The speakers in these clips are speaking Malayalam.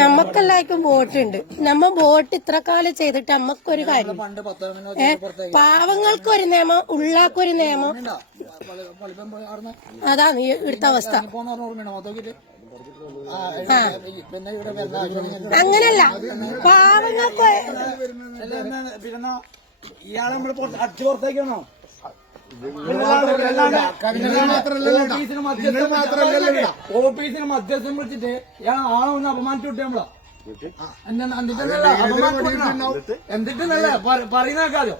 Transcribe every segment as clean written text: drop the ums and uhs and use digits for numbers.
നമ്മക്കെല്ലാവർക്കും വോട്ടുണ്ട്. നമ്മ വോട്ട് ഇത്ര കാലം ചെയ്തിട്ട് നമ്മക്കൊരു കാര്യം, പാവങ്ങൾക്കൊരു നിയമം, ഉള്ളാക്കൊരു നിയമം. അതാണ് ഇവിടുത്തെ അവസ്ഥ. അങ്ങനല്ല, പാവങ്ങൾക്ക് ഇയാളെ നമ്മള് അടിച്ചു പുറത്തേക്കാണോ? ഓഫീസിന് മധ്യസ്ഥം വിളിച്ചിട്ട് ഇയാൾ ആളൊന്ന് അപമാനിച്ചു വിട്ടേ നമ്മളാ. എന്തിട്ടല്ല പറയുന്നേക്കാലോ.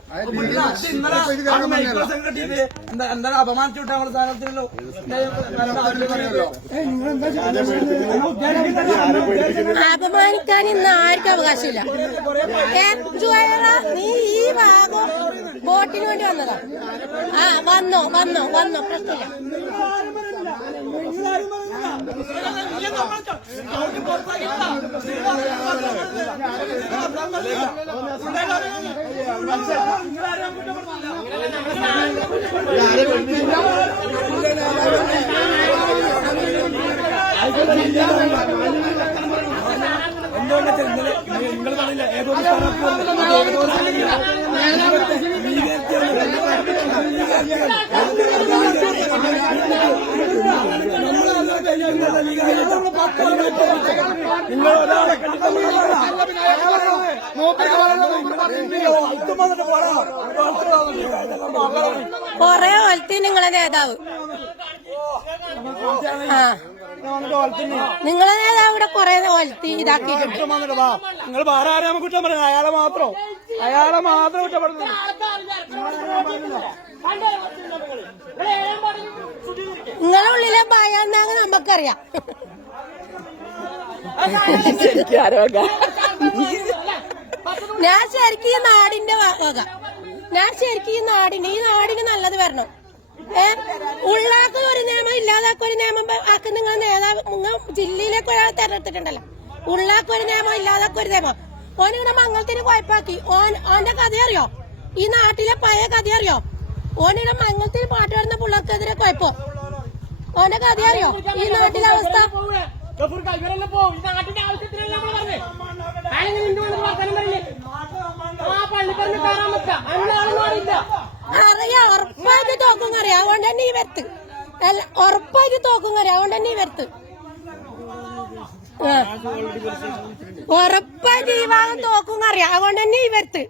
എന്താ അപമാനിച്ചു വിട്ടാ നമ്മളെ സ്ഥാനത്തിലല്ലോ. അപമാനിക്കാൻ ഇന്ന് ആർക്കും അവകാശമില്ല. നീ ഈ ഭാഗം വോട്ടിന് വേണ്ടി വന്നതാ. വന്നോ വന്നോ വന്നോ, പ്രശ്നമില്ല. നിങ്ങൾ കാണില്ല ഏതോ സ്ഥാനാർത്ഥി നിങ്ങൾ ഒരാളെ കൊറേ ഒലത്തി നിങ്ങളെ നേതാവ്. നിങ്ങളെ നേതാവ് ഇവിടെ കൊറേ ഒലത്തി ഇതാക്കിയിട്ടുണ്ട്. നിങ്ങൾ വേറെ ആരാമ കുറ്റം പറയുന്നത്? അയാളെ മാത്രം കുറ്റപ്പെടുന്നു. നിങ്ങളെ ഉള്ളിലെ ഭയം എന്താന്ന് നമുക്കറിയാം. ഞാൻ ശരിക്കും ഈ നാടിന്റെ വക, ഞാൻ ശരിക്കും ഈ നാടിന് നല്ലത് വരണം. ഉള്ളാക്ക ഒരു നിയമം, ഇല്ലാതാക്ക ഒരു നിയമം ആക്കി നിങ്ങൾ നേതാവ് നിങ്ങൾ ജില്ലയിലേക്ക് ഒരാൾ തെരഞ്ഞെടുത്തിട്ടുണ്ടല്ലോ. ഉള്ളാക്ക ഒരു നിയമം, ഇല്ലാതാക്ക ഒരു നിയമം. ഓനിങ്ങനെ മംഗളത്തിന് കുഴപ്പാക്കി. ഓന്റെ കഥ അറിയോ? ഈ നാട്ടിലെ പഴയ കഥ അറിയോ? ഓനിങ്ങനെ മംഗളത്തിന് പാട്ട് വരുന്ന പിള്ളേർക്കെതിരെ കുഴപ്പം. ഓന്റെ കഥ അറിയോ? ഈ നാട്ടിലെ അവസ്ഥ അറിയാം. ഉറപ്പായിട്ട് തോക്കും അറിയാം. അതുകൊണ്ട് തന്നെ ഈ വരുത്ത് അല്ല, ഉറപ്പായിട്ട് തോക്കും അറിയാം. അതുകൊണ്ട് തന്നെ ഈ വരുത്ത് ഉറപ്പായിട്ട് ഈ ഭാഗം തോക്കും അറിയാം. അതുകൊണ്ട് തന്നെ ഈ വരുത്ത്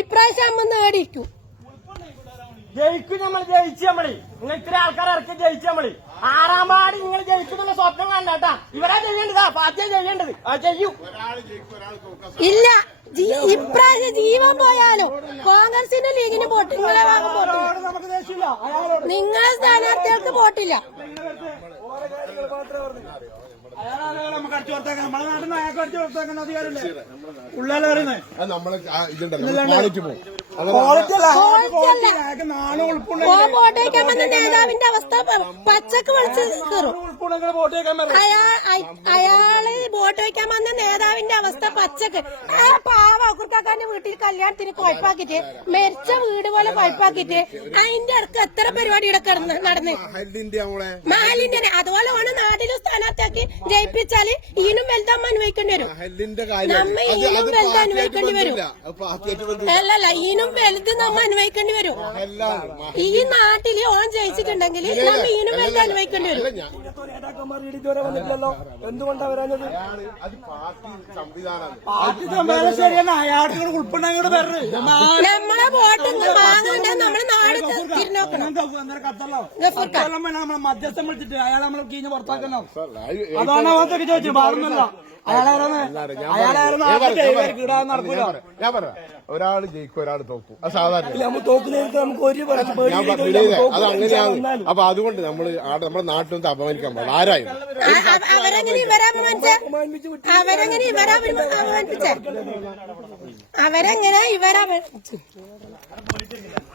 ഇപ്രാവശ്യം അമ്മ നേടിയിരിക്കും. ജയിക്കും നമ്മൾ, ജയിച്ചു നമ്മള്. നിങ്ങൾ ഇത്ര ആൾക്കാരെ ഇറക്കി ജയിച്ചു നമ്മള്. 6ാം വാർഡ് നിങ്ങൾ ജയിക്കുന്നുള്ള സ്വപ്നം കണ്ടാട്ടാ. ഇവരാ ചെയ്യേണ്ടതാ, പാർട്ടിയാ ചെയ്യേണ്ടത്. ചെയ്യൂ. ഇല്ല, ഇപ്രാവശ്യം ജീവൻ പോയാലും കോൺഗ്രസിന്റെ ലീഗിന് പോട്ട്, നിങ്ങളെ ഭാഗം പോട്ടില്ല. നിങ്ങളെ സ്ഥാനാർത്ഥികൾക്ക് പോട്ടില്ല. നമുക്ക് അടിച്ചു പുറത്താക്കാൻ, നമ്മളെ നാട്ടിൽ നിന്ന് അയാൾക്ക് അടിച്ചു പുറത്താക്കുന്ന അധികാരമില്ലേ ഉള്ളാലെ പറയുന്നത്? വോട്ടേക്കാൻ വന്ന നേതാവിന്റെ അവസ്ഥ പച്ചക്ക് വിളിച്ച് കയറും. അയാള് വോട്ട് വയ്ക്കാൻ വന്ന നേതാവിന്റെ അവസ്ഥ പച്ചക്ക്. ആ പാവ കുർക്കാക്കാന്റെ വീട്ടിൽ കല്യാണത്തിന് കുഴപ്പാക്കിട്ട്, മരിച്ച വീട് പോലെ കുഴപ്പാക്കിട്ട്, അതിന്റെ അടുത്ത് എത്ര പരിപാടിയുടെ നടന്ന് മാലിന്റെ. അതുപോലെ ഓണ് നാട്ടിലെ സ്ഥാനാർത്ഥിയാക്കി ജയിപ്പിച്ചാല് ഈനും വലുതാൻ അനുഭവിക്കേണ്ടി വരും. നമ്മ ഈനും വലുത് അനുഭവിക്കേണ്ടി വരും. അല്ലല്ല, ഈനും വലുത് നമ്മ അനുഭവിക്കേണ്ടി വരും. ഈ നാട്ടില് ഓൻ ജയിച്ചിട്ടുണ്ടെങ്കിൽ നമ്മ ഈനും വലുത് അനുഭവിക്കേണ്ടി വരും. എന്തുകൊണ്ടാ വരാഞ്ഞത്? ശരിയാണ്. അയാൾക്ക് ഉൾപ്പെടെ നമ്മളെ വോട്ട് വാങ്ങണ്ട, നമ്മളെ നാട് തിരിഞ്ഞോക്കണം. നമ്മളെ മധ്യസ്ഥം വിളിച്ചിട്ട് അയാൾ നമ്മളെ കീഞ്ഞ് പുറത്താക്കണം. അതാണ് അവർക്ക് ചോദിച്ചു. മാറുന്നില്ല. ഞാൻ പറയാം, ഒരാള് ജയിക്കും, ഒരാൾ തോക്കും. അത് സാധാരണ അത് അങ്ങനെയാണ്. അപ്പൊ അതുകൊണ്ട് നമ്മള് നമ്മുടെ നാട്ടിൽ നിന്ന് അപമാനിക്കാൻ പാടില്ല. ആരായാലും അവരെങ്ങനെ ഇവരാ